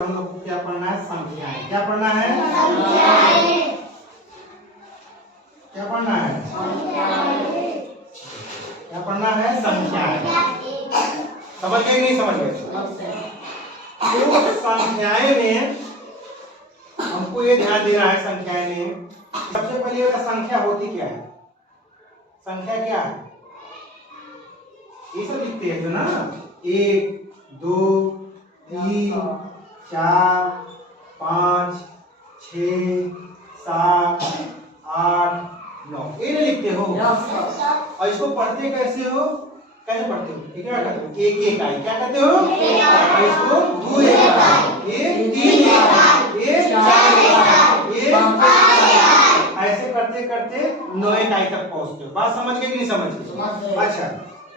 हम लोग को क्या पढ़ना है? संख्याएं। क्या पढ़ना है? क्या पढ़ना है? क्या पढ़ना है? संख्याएं। समझ गए नहीं समझ गए? तो संख्याएं में हमको ये ध्यान देना है, संख्याएं में सबसे पहले संख्या होती क्या है? संख्या क्या है? ये सब लिखते हैं जो ना, 1 2 3 4 5 6 7 8 9 ये नहीं लिखते हो? और इसको पढ़ते कैसे हो? कैसे पढ़ते हो? क्या करते हो? एक इकाई। क्या कहते हो? और इसको 2 इकाई, ये 3 इकाई, ये 4 इकाई, ये 5 इकाई, ऐसे करते करते 9 इकाई तक पहुंचते हो। बात समझ गए कि नहीं समझ गए? अच्छा,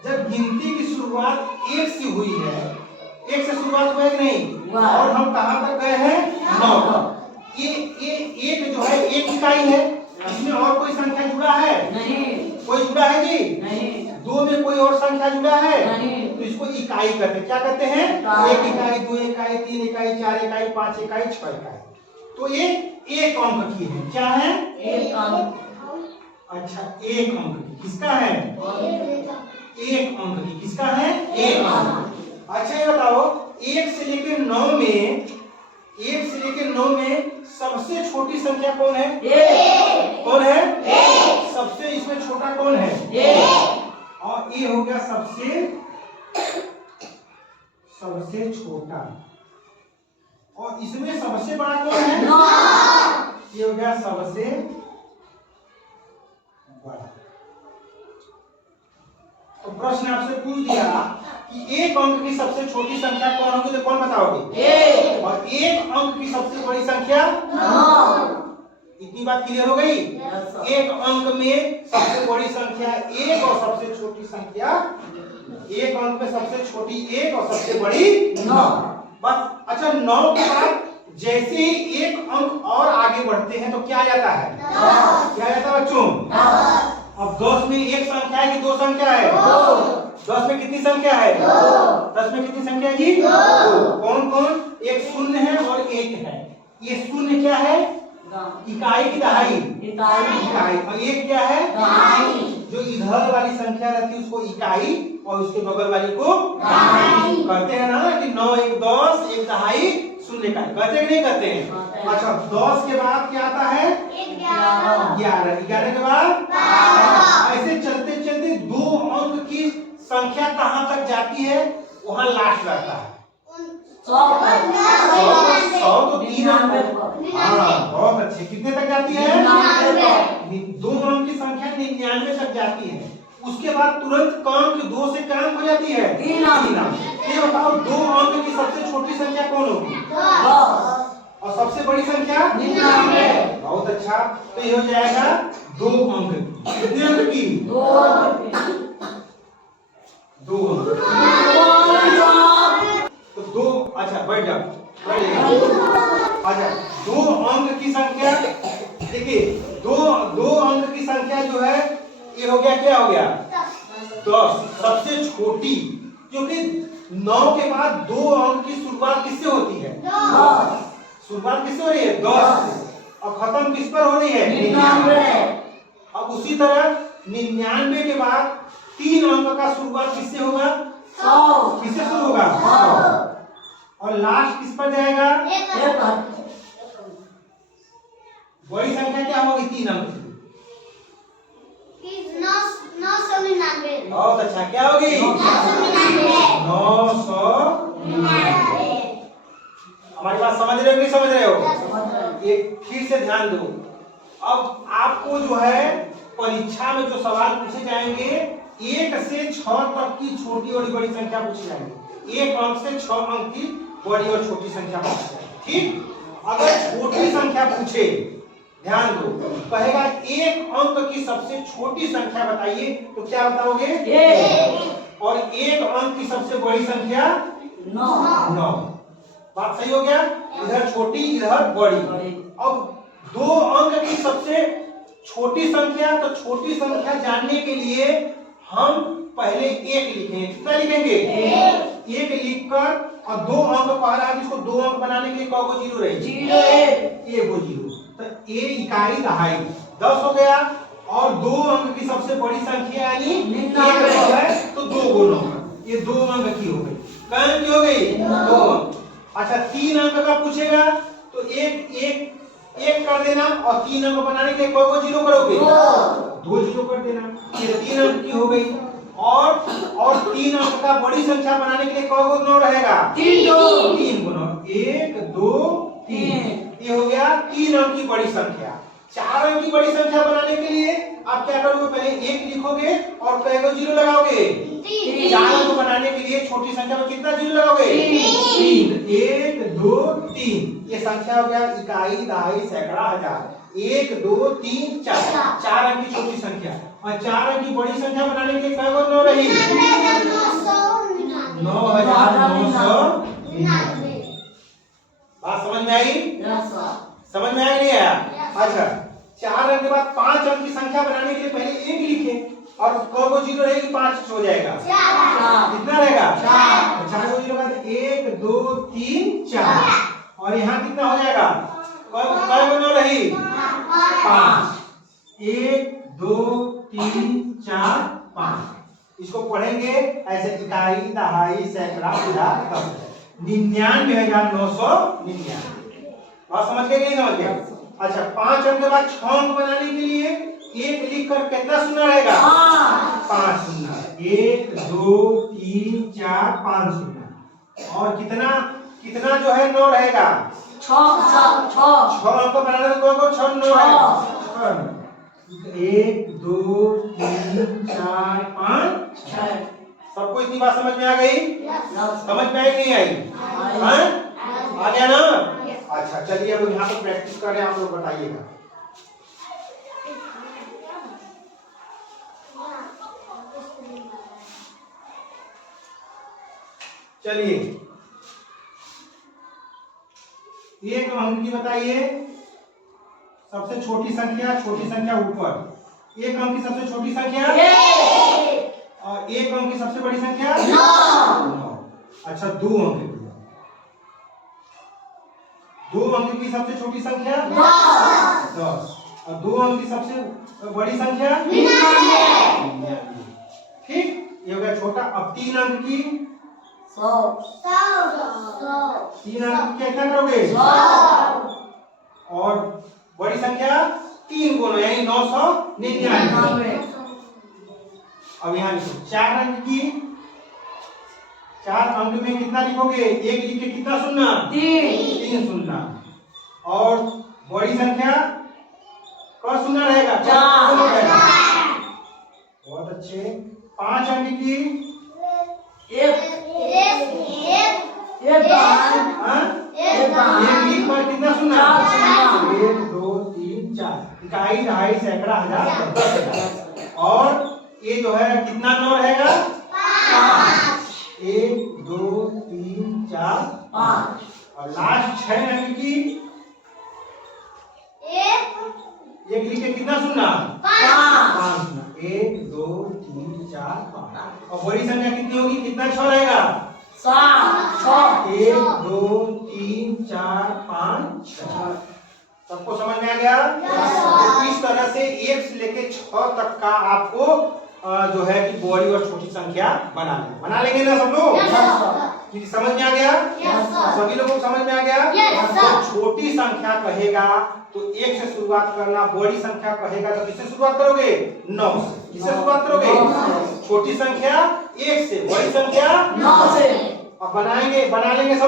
जब गिनती की शुरुआत 1 से हुई है, 1 से शुरुआत हुआ है कि नहीं, और हम कहां तक गए हैं? 9। ये एक जो है 1 इकाई है, इसमें और कोई संख्या जुड़ा है? नहीं। कोई जुड़ा है जी? नहीं। 2 में कोई और संख्या जुड़ा है? नहीं। तो इसको इकाई कहते हैं। क्या कहते हैं? 1 इकाई, 2 इकाई, 3 इकाई, 4 इकाई, 5 इकाई, 6 इकाई। तो ये 1 अंक की है। क्या है? 1 अंक। अच्छा, 1 अंक की किसका है? 1 अंक की किसका है? 1 अंक। अच्छा ये बताओ, 1 से लेकर 9 में, 1 से लेकर 9 में सबसे छोटी संख्या कौन है? 1। कौन है? 1। सबसे इसमें छोटा कौन है? 1। और ये हो गया सबसे छोटा, और इसमें सबसे बड़ा कौन है? 9। ये हो गया सबसे बड़ा। तो प्रश्न आपसे पूछ दिया कि 1 अंक की सबसे छोटी संख्या कौन होगी, तो कौन बताओगे? 1। और 1 अंक की सबसे बड़ी संख्या? 9। इतनी बात क्लियर हो गई? 1 अंक में सबसे बड़ी संख्या 1 और सबसे छोटी संख्या, 1 अंक में सबसे छोटी 1 और सबसे बड़ी 9। बस। अच्छा, 9 के बाद जैसे ही 1 अंक और आगे बढ़ते हैं तो क्या आ जाता है? 10। क्या आ जाता है बच्चों? 10। अब 10 में 1 संख्या है कि 2 संख्या है? 2। 10 में कितनी संख्या है? 2। 10 में कितनी संख्या है जी? 2। कौन कौन? एक शून्य है और 1 है। ये शून्य क्या है? इकाई की दहाई? इकाई। और 1 क्या है? दहाई। जो इधर वाली संख्या रहती है उसको इकाई और उसके बगल वाली को दहाई कहते हैं ना, कि 9 1 10, 1 दहाई, शून्य इकाई। कहते हैं कि नहीं कहते हैं? अच्छा, 10 के बाद क्या आता है? 11। 11 के बाद 12। ऐसे चलते चलते 2 अंक की संख्या कहां तक जाती है? वहां लास्ट रहता है 100 तो 3 अंक। हाँ, बहुत अच्छे। कितने तक जाती है? 2 अंक की संख्या 99 तक जाती है। उसके बाद तुरंत अंक 2 से क्या अंक हो जाती है? 3 अंक। ये बताओ, 2 अंक की सबसे छोटी संख्या कौन होगी? 10। और सबसे बड़ी संख्या? 99। बहुत अच्छा। तो ये हो जाएगा 2 अंक की। कितने अंक की? 2 अंक। 2 अंक। तो 2, अच्छा बैठ जाओ। अच्छा, 2 अंक की संख्या, देखिए 2 अंक की संख्या जो है ये हो गया, क्या हो गया? 10। सबसे छोटी, क्योंकि 9 के बाद 2 अंक की शुरुआत किससे होती है? 10। शुरुआत किससे हो रही है? 10 से। और खत्म किस पर हो रही है? 99। अब उसी तरह 99 के बाद 3 अंक का शुरुआत किससे होगा? 100। किससे शुरू होगा? 100। और लास्ट किस पर जाएगा? 1। बड़ी संख्या क्या होगी? 3 अंक की। 999। बहुत अच्छा। क्या होगी? 999। हमारी बात समझ रहे हो नहीं समझ रहे हो? एक फिर से ध्यान दो। अब आपको जो है परीक्षा में जो सवाल पूछे जाएंगे, 1 से 6 तक की छोटी और बड़ी संख्या पूछी जाएंगी। 1 अंक से 6 अंक की बड़ी और छोटी संख्या पूछी जाएगी। ठीक? अगर छोटी संख्या पूछे, ध्यान दो, कहेगा 1 अंक की सबसे छोटी संख्या बताइए, तो क्या बताओगे? 1। और 1 अंक की सबसे बड़ी संख्या? 9। बात सही हो गया? इधर छोटी इधर बड़ी। अब 2 अंक की सबसे छोटी संख्या, तो छोटी संख्या जानने के लिए हम पहले 1 लिखेंगे। कितना लिखेंगे? 1 लिखकर और 2 अंक पहला है, इसको 2 अंक बनाने के लिए कौ को जीरो रहेगी? एक को जीरो। तो ए इकाई दहाई 10 हो गया, और 2 अंक की सबसे बड़ी संख्या यानी 1 है तो 2 गुना ये 2 अंक की हो गई। कौन की हो गई? 2 अंक। अच्छा 3 अंक का पूछेगा तो एक कर देना, और 3 अंक बनाने के लिए कौ को जीरो करोगे? 2 जीरो कर देना, ये 3 अंक की हो गई। और 3 अंक का बड़ी संख्या बनाने के लिए कौ गुना रहेगा? 3 गुना, 1 2 3, ये हो गया 3 अंक की बड़ी संख्या। 4 अंक की बड़ी संख्या बनाने के लिए आप क्या करोगे? पहले 1 लिखोगे और कै को जीरो लगाओगे? 4 अंक बनाने के लिए छोटी संख्या में कितना जीरो लगाओगे? 3, 1 2 3, ये संख्या हो गया इकाई दहाई सैकड़ा हजार। 1 2 3 4, 4 अंक की छोटी संख्या। और 4 अंक की बड़ी संख्या बनाने के लिए कै को नौ रही? 9999। बात समझ में आई? समझ में आई नहीं आया? अच्छा 4 अंक के बाद 5 अंक की संख्या बनाने के लिए पहले 1 लिखे, और कौ को जीरो रहेगी? 5 हो जाएगा, कितना रहेगा? 4। 4 को जीरो का 1 2 3 4, और यहाँ कितना हो जाएगा? कौ को नौ रही? 5, 1 2 3 4 5। इसको पढ़ेंगे ऐसे इकाई दहाई सैकड़ा हजार 99,999। बात समझ गए कि नहीं समझ गए? अच्छा 5 अंक के बाद 6 अंक बनाने के लिए 1 लिखकर कितना शून्य रहेगा? 5 शून्य, 1 2 3 4 5 शून्य, और कितना जो है 9 रहेगा? 6 अंक बनाने को 6 9 रहेगा। 1 2 3 4 5 6। सबको इतनी बात समझ में आ गई? समझ में आई नहीं आई? आ गया ना? अच्छा चलिए अब यहाँ पर प्रैक्टिस कर रहे हैं, आप लोग बताइएगा। चलिए एक अंक की बताइए सबसे छोटी संख्या ऊपर। 1 अंक की सबसे छोटी संख्या और 1 अंक की सबसे बड़ी संख्या 9। अच्छा 2 अंक की 2 अंक की सबसे छोटी संख्या 10, और 2 अंक की सबसे बड़ी संख्या 99। ठीक, ये हो गया छोटा। अब 3 अंक की 100 3 अंक की क्या करोगे? 100 और बड़ी संख्या 3 गुना यानी 999। अब यहाँ लिखो 4 अंक की, 4 अंक में कितना लिखोगे? 1 लिख के कितना शून्य? 3 शून्य, और बड़ी संख्या कौन शून्य रहेगा? 4। बहुत अच्छे। 5 अंक की 1 लिख पर कितना शून्य? 1 2 3 4, इकाई दहाई सैकड़ा हजार 10,000, और ये जो है कितना 9 रहेगा? 1 2 3 4 5, और लास्ट 6 अंक की 1 लिख के कितना शून्य? 5। 1 2 3 4 5, और बड़ी संख्या कितनी होगी? कितना 6 रहेगा? 1 2 3 4 5 6। सबको समझ में आ गया? तो इस तरह से 1 से लेके 6 तक का आपको जो है कि बड़ी और छोटी संख्या बना लेंगे ना सब लोग? कि समझ में आ गया? सभी लोगों को समझ में आ गया? तो छोटी संख्या कहेगा तो 1 से शुरुआत करना, बड़ी संख्या कहेगा तो किससे शुरुआत करोगे? 9 से। किससे शुरुआत करोगे? छोटी संख्या 1 से, बड़ी संख्या 9 से। अब बना लेंगे सब।